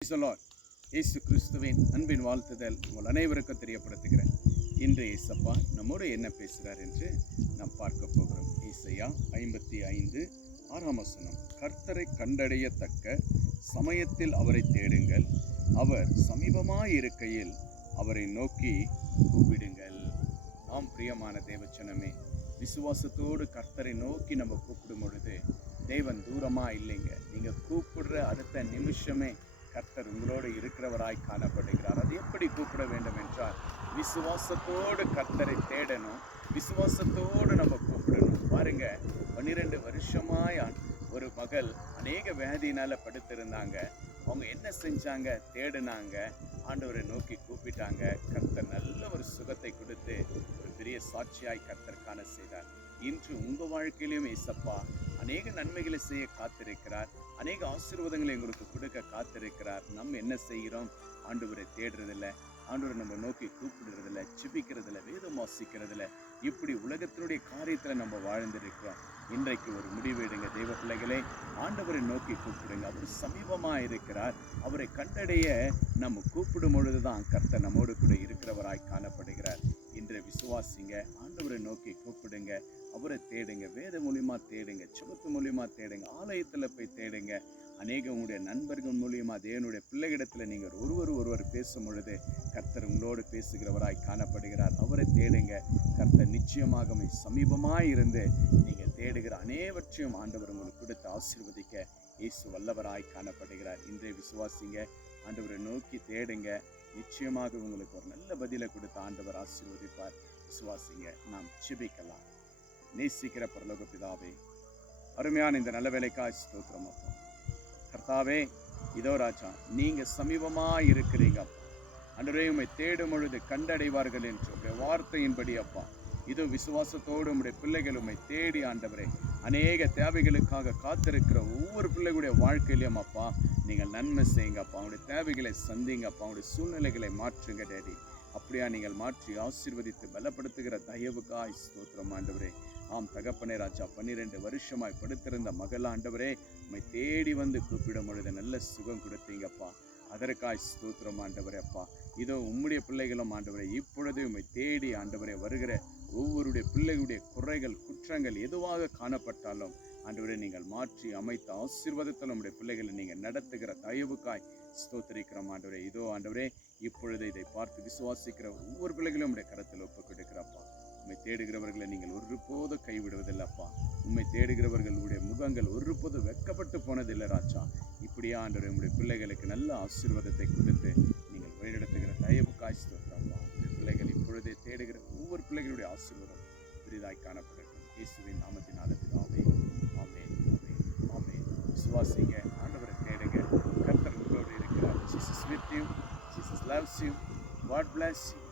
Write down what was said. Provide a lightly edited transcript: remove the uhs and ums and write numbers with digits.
இயேசு கிறிஸ்துவின் அன்பின் வாழ்த்துதல் உங்கள் அனைவருக்கும் தெரியப்படுத்துகிறேன். இன்றைய இயேசப்பா நம்மோடு என்ன பேசுகிறார் என்று நாம் பார்க்க போகிறோம். ஏசாயா 55:6 கர்த்தரை கண்டடையத்தக்க சமயத்தில் அவரை தேடுங்கள், அவர் சமீபமாயிருக்கையில் அவரை நோக்கி கூப்பிடுங்கள். ஆம் பிரியமான தேவச்சனமே, விசுவாசத்தோடு கர்த்தரை நோக்கி நம்ம கூப்பிடும் பொழுது தேவன் தூரமா இல்லைங்க. நீங்கள் கூப்பிடுற அடுத்த நிமிஷமே கர்த்தர் உங்களோடு இருக்கிறவராய் காணப்படுகிறார். அது எப்படி கூப்பிட வேண்டும் என்றால், விசுவாசத்தோடு கர்த்தரை தேடணும், விசுவாசத்தோடு நம்ம கூப்பிடணும். பாருங்க, 12 வருஷமாய் ஒரு மகள் அநேக வியாதியினால படுத்திருந்தாங்க. அவங்க என்ன செஞ்சாங்க? தேடினாங்க, ஆண்டவரை நோக்கி கூப்பிட்டாங்க. கர்த்தர் நல்ல ஒரு சுகத்தை கொடுத்து ஒரு பெரிய சாட்சியாய் கர்த்தர் காண செய்தார். இன்று உங்கள் வாழ்க்கையிலும் ஏசப்பா அநேக நன்மைகளை செய்ய காத்திருக்கிறார், அநேக ஆசீர்வாதங்களை எங்களுக்கு கொடுக்க காத்திருக்கிறார். நம்ம என்ன செய்கிறோம்? ஆண்டவரை தேடுறதில்ல, ஆண்டவரை நம்ம நோக்கி கூப்பிடுறதில்ல, ஜெபிக்கிறதில்ல, வேதம் வாசிக்கிறதில்ல. இப்படி உலகத்தினுடைய காரியத்தில் நம்ம வாழ்ந்திருக்கிறோம். இன்றைக்கு ஒரு முடிவு எடுங்க தெய்வ பிள்ளைகளே, ஆண்டவரை நோக்கி கூப்பிடுங்க. அவர் சமீபமாக இருக்கிறார். அவரை கண்டடைய நம்ம கூப்பிடும் பொழுதுதான் கர்த்தர் நம்மோடு கூட இருக்கிறவராய் காணப்படுகிறார். இன்றைய விசுவாசிங்க, ஆண்டவரை நோக்கி கூப்பிடுங்க, அவரை தேடுங்க, வேத மூலியமா தேடுங்க, சுபத்து மூலியமா தேடுங்க, ஆலயத்தில் போய் தேடுங்க. அநேக உங்களுடைய நண்பர்கள் மூலியமா தேவனுடைய பிள்ளைகளிடத்தில் நீங்கள் ஒருவர் பேசும் பொழுது கர்த்தர் உங்களோடு பேசுகிறவராய் காணப்படுகிறார். அவரை தேடுங்க. கர்த்தர் நிச்சயமாக சமீபமாய் இருந்து நீங்கள் தேடுகிற அனைவற்றையும் ஆண்டவர் உங்களுக்கு கொடுத்து ஆசீர்வதிக்க இயேசு வல்லவராய் காணப்படுகிறார். இன்றைய விசுவாசிங்க, ஆண்டவரை நோக்கி தேடுங்க, நிச்சயமாக உங்களுக்கு ஒரு நல்ல பதிலை கொடுத்து ஆண்டவர் ஆசீர்வதிப்பார். விசுவாசிங்க. நாம் ஜெபிக்கலாம். நேசிக்கிற பரலோக பிதாவே, அருமையான இந்த நல்ல வேலைக்காய் ஸ்தோத்திரம் அப்பா. கர்த்தாவே, இதோ ராஜா, நீங்க சமீபமா இருக்கிறீங்க அப்பா. ஆண்டவரே, உம்மை தேடும் பொழுது கண்டடைவார்கள் என்று உடைய வார்த்தையின்படி அப்பா, இதோ விசுவாசத்தோடு உம்முடைய பிள்ளைகள் உம்மை தேடி ஆண்டவரே அநேக தேவைகளுக்காக காத்திருக்கிற ஒவ்வொரு பிள்ளைகளுடைய வாழ்க்கையிலும் அப்பா நீங்கள் நன்மை செய்யுங்க அப்பா. அவங்களுடைய தேவைகளை சந்திங்க அப்பா. அவங்களுடைய சூழ்நிலைகளை மாற்றுங்க டேடி. அப்படியா நீங்கள் மாற்றி ஆசீர்வதித்து பலப்படுத்துகிற தயவுக்காய் ஸ்தோத்திரம் ஆண்டவரே. ஆம் தகப்பனே ராஜா, 12 வருஷமாய் படுத்திருந்த மகள் ஆண்டவரே உம்மை தேடி வந்து கூப்பிடும் பொழுது நல்ல சுகம் கொடுத்தீங்கப்பா. அதற்காய் ஸ்தோத்திரம் ஆண்டவரே அப்பா. இதோ உம்முடைய பிள்ளைகளும் ஆண்டவரே இப்பொழுது உம்மை தேடி ஆண்டவரே வருகிற ஒவ்வொருடைய பிள்ளைகளுடைய குறைகள் குற்றங்கள் எதுவாக காணப்பட்டாலும் ஆண்டவரே நீங்கள் மாற்றி அமைத்த ஆசீர்வாதத்தில் உம்முடைய பிள்ளைகளை நீங்கள் நடத்துகிற தயவுக்காய் ஸ்தோத்திரிக்கிறோம் ஆண்டவரே. இதோ ஆண்டவரே இப்பொழுது இதை பார்த்து விசுவாசிக்கிற ஒவ்வொரு பிள்ளைகளும் உம்முடைய கரத்தில் ஒப்புக் கொடுக்கிறப்பா. உம்மை தேடுகிறவர்களை நீங்கள் ஒருபோதும் கைவிடுவதில்லப்பா. உம்மை தேடுகிறவர்களுடைய முகங்கள் ஒருபோது வெட்கப்பட்டு போனதில்லை ராஜா. இப்படியா ஆண்டவரே உம்முடைய பிள்ளைகளுக்கு நல்ல ஆசீர்வாதத்தை கொடுத்து நீங்கள் வழிநடத்துகிற தயவுக்காய் ஸ்தோத்திரப்பா. உம்முடைய பிள்ளைகள் இப்பொழுதே தேடுகிற ஒவ்வொரு பிள்ளைகளுடைய ஆசீர்வாதம் பெரிதாய் காணப்படட்டும். இயேசுவின் நாமத்தினாலே பிதாவே, ஆமென், ஆமென், ஆமென். விசுவாசிங்க, ஆண்டவரை தேடுங்க. கர்த்தர் உங்களோடு இருக்கிறார். Jesus with you. Jesus loves you. God bless you.